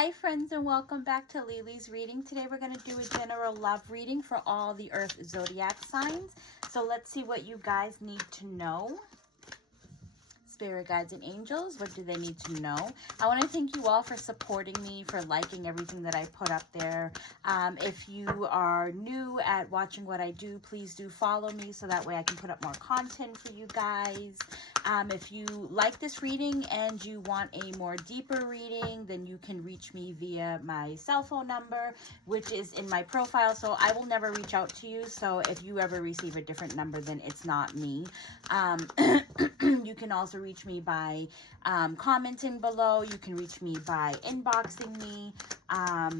Hi friends, and welcome back to Lily's reading. Today we're going to do a general love reading for all the earth zodiac signs. So let's see what you guys need to know. Spirit guides and angels, what do they need to know? I want to thank you all for supporting me, for liking everything that I put up there. If you are new at watching what I do, please do follow me so that way I can put up more content for you guys. If you like this reading and you want a more deeper reading, then you can reach me via my cell phone number, which is in my profile. So I will never reach out to you. So if you ever receive a different number, then it's not me. You can also reach me by commenting below. You can reach me by inboxing me. I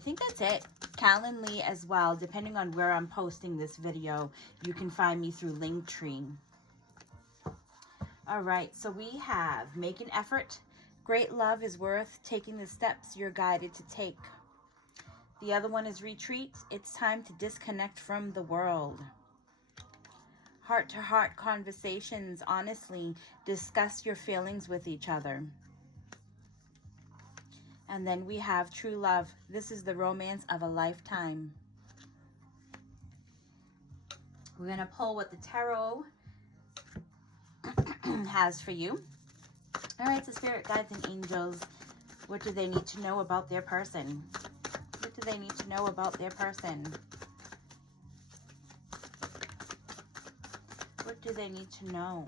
think that's it. Calendly as well. Depending on where I'm posting this video, you can find me through Linktree. All right, so we have make an effort. Great love is worth taking the steps you're guided to take. The other one is retreat. It's time to disconnect from the world. Heart-to-heart conversations, honestly, discuss your feelings with each other. And then we have true love. This is the romance of a lifetime. We're going to pull what the tarot has for you. All right, so spirit guides and angels, what do they need to know about their person? What do they need to know about their person? What do they need to know?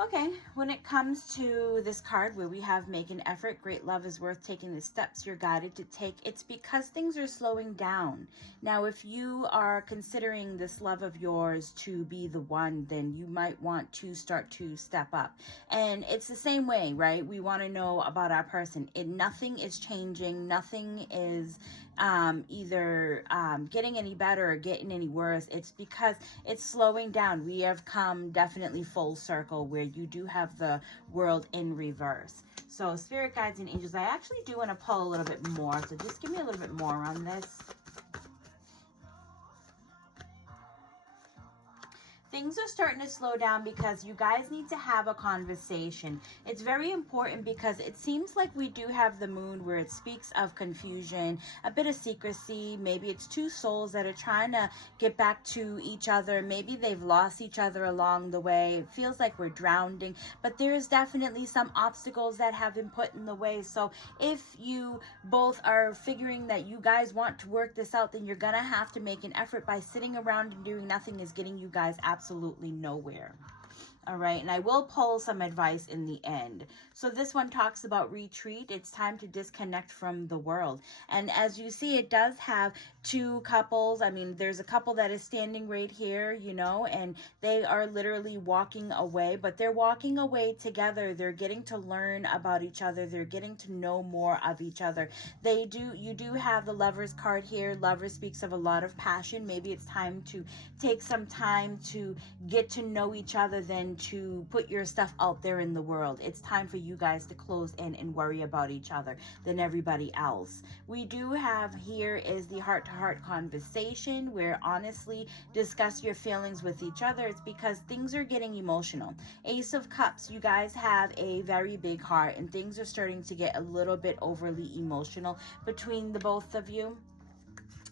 Okay, when it comes to this card where we have make an effort, great love is worth taking the steps you're guided to take, it's because things are slowing down. Now, if you are considering this love of yours to be the one, then you might want to start to step up. And it's the same way, right? We want to know about our person. Nothing is changing. Nothing is either getting any better or getting any worse. It's because it's slowing down. We have come definitely full circle where you do have the world in reverse. So spirit guides and angels, I actually do want to pull a little bit more. So just give me a little bit more on this. Things are starting to slow down because you guys need to have a conversation. It's very important because it seems like we do have the moon where it speaks of confusion, a bit of secrecy. Maybe it's two souls that are trying to get back to each other. Maybe they've lost each other along the way. It feels like we're drowning, but there is definitely some obstacles that have been put in the way. So if you both are figuring that you guys want to work this out, then you're going to have to make an effort. By sitting around and doing nothing is getting you guys absolutely nowhere. All right, and I will pull some advice in the end. So this one talks about retreat. It's time to disconnect from the world. And as you see, it does have two couples. I mean, there's a couple that is standing right here, you know, and they are literally walking away, but they're walking away together. They're getting to learn about each other. They're getting to know more of each other. You do have the Lovers card here. Lover speaks of a lot of passion. Maybe it's time to take some time to get to know each other than to put your stuff out there in the world. It's time for you guys to close in and worry about each other than everybody else. We do have here is the heart-to-heart conversation where honestly discuss your feelings with each other. It's because things are getting emotional. Ace of Cups, you guys have a very big heart and things are starting to get a little bit overly emotional between the both of you.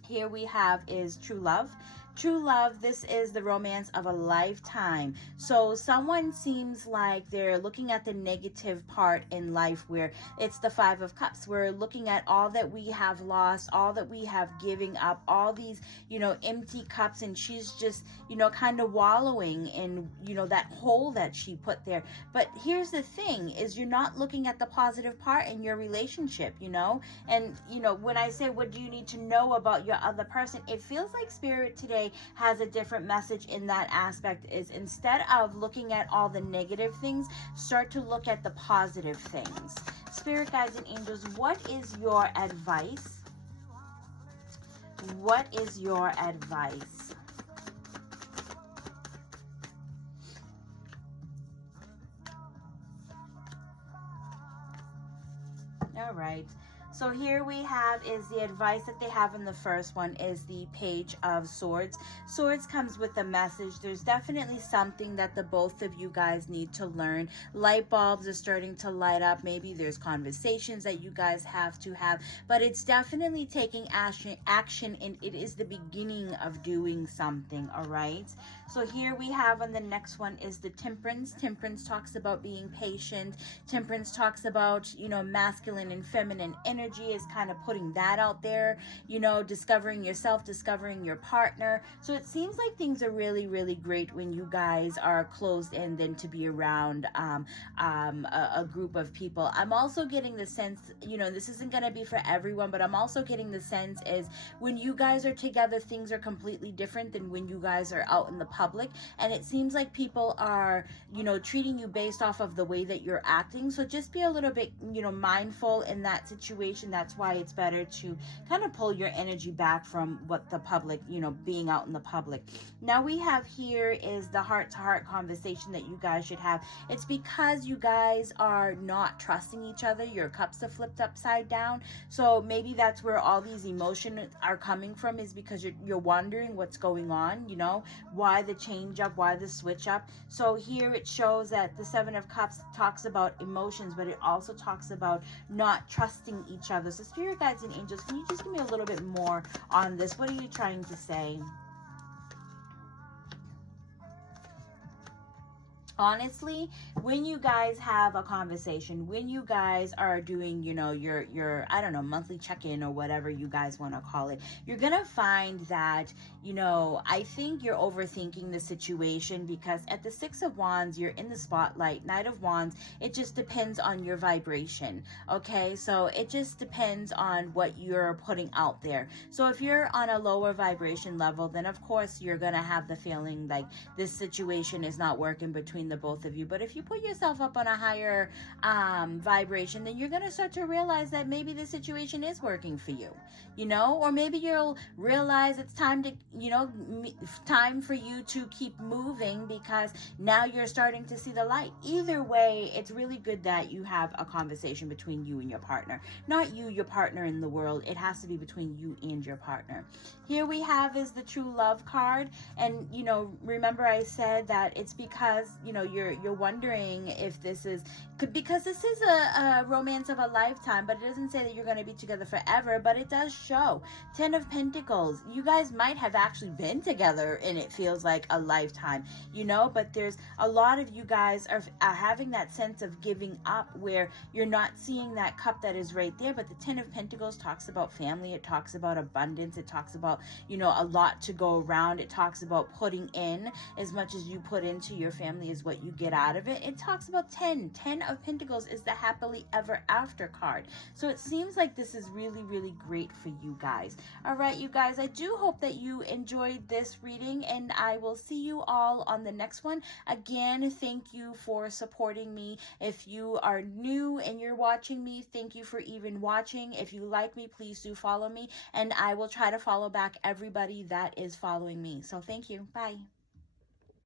Here we have is true love. True love, this is the romance of a lifetime. So someone seems like they're looking at the negative part in life where it's the Five of Cups. We're looking at all that we have lost, all that we have giving up, all these, you know, empty cups. And she's just, you know, kind of wallowing in, you know, that hole that she put there. But here's the thing is you're not looking at the positive part in your relationship, you know. And, you know, when I say what do you need to know about your other person, it feels like Spirit today has a different message in that aspect. Is instead of looking at all the negative things, start to look at the positive things. Spirit guides and angels, what is your advice? What is your advice? All right. So here we have is the advice that they have in the first one is the Page of Swords. Swords comes with a message. There's definitely something that the both of you guys need to learn. Light bulbs are starting to light up. Maybe there's conversations that you guys have to have, but it's definitely taking action, and it is the beginning of doing something. All right. So here we have on the next one is the Temperance. Temperance talks about being patient. Temperance talks about, you know, masculine and feminine energy, is kind of putting that out there, you know, discovering yourself, discovering your partner. So it seems like things are really, really great when you guys are closed in than to be around a group of people. I'm also getting the sense, you know, this isn't going to be for everyone, but I'm also getting the sense is when you guys are together, things are completely different than when you guys are out in the public. And it seems like people are, you know, treating you based off of the way that you're acting. So just be a little bit, you know, mindful in that situation. That's why it's better to kind of pull your energy back from what the public, you know, being out in the public. Now we have here is the heart-to-heart conversation that you guys should have. It's because you guys are not trusting each other. Your cups are flipped upside down. So maybe that's where all these emotions are coming from, is because you're wondering what's going on, you know, why the change up, why the switch up. So here it shows that the Seven of Cups talks about emotions, but it also talks about not trusting each other. So spirit guides and angels, can you just give me a little bit more on this? What are you trying to say? Honestly, when you guys have a conversation, when you guys are doing, you know, your I don't know, monthly check-in or whatever you guys want to call it, you're gonna find that, you know, I think you're overthinking the situation, because at the Six of Wands, you're in the spotlight. Knight of Wands, it just depends on your vibration. Okay, so it just depends on what you're putting out there. So if you're on a lower vibration level, then of course you're gonna have the feeling like this situation is not working between the both of you. But if you put yourself up on a higher vibration, then you're going to start to realize that maybe the situation is working for you, you know, or maybe you'll realize it's time to, you know, time for you to keep moving, because now you're starting to see the light. Either way, it's really good that you have a conversation between you and your partner, not you, your partner in the world. It has to be between you and your partner. Here we have is the True Love card. And, you know, remember I said that it's because, you know, you're wondering if this is, because this is a romance of a lifetime, but it doesn't say that you're going to be together forever, but it does show 10 of Pentacles. You guys might have actually been together and it feels like a lifetime, you know, but there's a lot of you guys are having that sense of giving up, where you're not seeing that cup that is right there. But the 10 of Pentacles talks about family. It talks about abundance. It talks about, you know, a lot to go around. It talks about putting in as much as you put into your family is what you get out of it. It talks about 10 of Pentacles is the happily ever after card. So it seems like this is really, really great for you guys. All right, you guys, I do hope that you enjoyed this reading, and I will see you all on the next one. Again, thank you for supporting me. If you are new and you're watching me, thank you for even watching. If you like me, please do follow me, and I will try to follow back everybody that is following me. So thank you. Bye.